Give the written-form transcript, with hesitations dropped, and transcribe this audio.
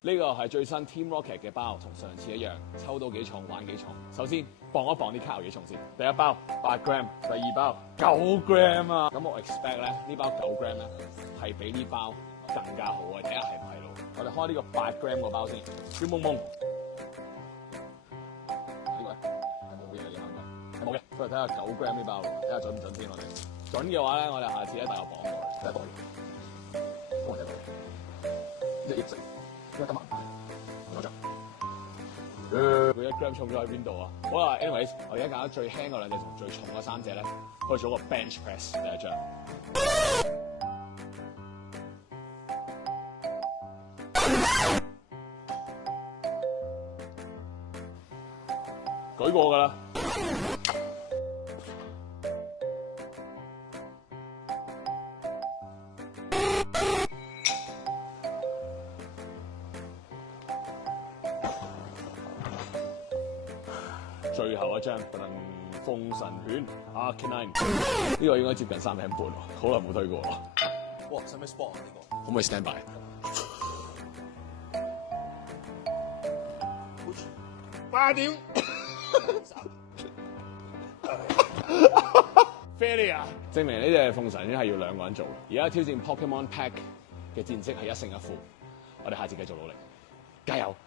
呢個係最新 Team Rocket 嘅包，同上次一樣，抽到幾重玩幾重。首先磅一磅啲卡有幾重先。第一包8 gram， 第二包9 gram 啊。咁我 expect 咧呢包9 gram 咧係比呢包更加好啊！睇下係唔係咯？我哋開呢個8 gram 個包先，轉懵懵。呢個係冇嘢嘅效果，係冇嘅。不如睇下9 gram 呢包，睇下準唔準先。我哋準嘅話咧，我哋下次咧帶個磅過嚟，睇下磅。幫我睇磅，一頁成。得嘛？攞着。佢1 gram 重咗喺邊度啊？好啦 ，anyways， 我而家揀咗最輕嗰兩隻同最重嗰3隻咧，去做個 bench press 第一張。舉過㗎啦。最後一張風神犬 Arcanine， 呢個應該接近3點半喎，好耐冇推過喎。哇！使唔使 spot 啊？呢個可唔可以 stand by？ 8點。Failure， 證明呢隻風神犬係要2個人做。而家挑戰 Pokemon Pack 嘅戰績係1勝1負，我哋下次繼續努力，加油！